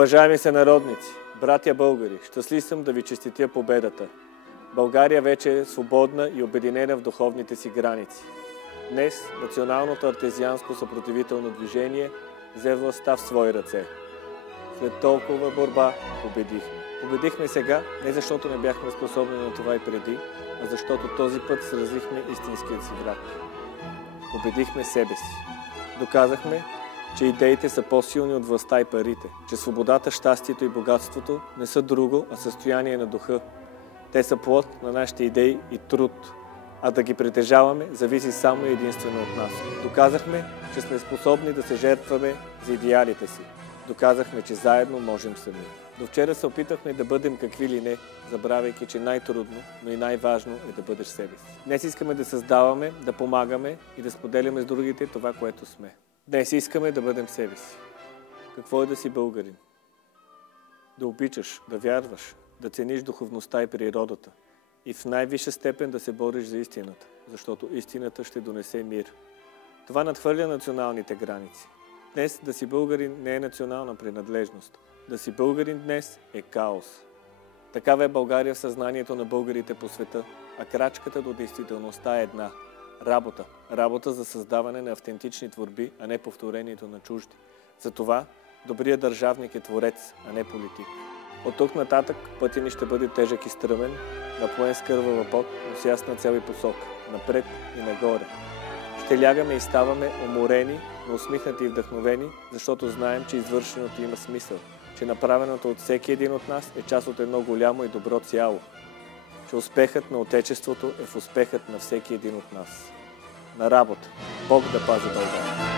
Уважаеми сънародници, братя българи, щастлив съм да ви честитя победата. България вече е свободна и обединена в духовните си граници. Днес националното артезианско съпротивително движение взе властта в свои ръце. След толкова борба победихме. Победихме сега, не защото не бяхме способни на това и преди, а защото този път сразихме истинският си враг. Победихме себе си. Доказахме, че идеите са по-силни от властта и парите, че свободата, щастието и богатството не са друго, а състояние на духа. Те са плод на нашите идеи и труд, а да ги притежаваме зависи само и единствено от нас. Доказахме, че сме способни да се жертваме за идеалите си. Доказахме, че заедно можем сами. До вчера се опитахме да бъдем какви ли не, забравяйки, че най-трудно, но и най-важно е да бъдеш себе си. Днес искаме да създаваме, да помагаме и да споделяме с другите това, което сме. Днес искаме да бъдем себе си. Какво е да си българин? Да обичаш, да вярваш, да цениш духовността и природата и в най-висша степен да се бориш за истината, защото истината ще донесе мир. Това надхвърля националните граници. Днес да си българин не е национална принадлежност. Да си българин днес е хаос. Такава е България в съзнанието на българите по света, а крачката до действителността е една – работа. Работа за създаване на автентични творби, а не повторението на чужди. Затова добрият държавник е творец, а не политик. От тук нататък пътя ни ще бъде тежък и стръмен, напоен с кървава пот, но с ясна цел и посока, напред и нагоре. Ще лягаме и ставаме уморени, но усмихнати и вдъхновени, защото знаем, че извършеното има смисъл, че направеното от всеки един от нас е част от едно голямо и добро цяло, че успехът на Отечеството е в успехът на всеки един от нас. На работа! Бог да пази България!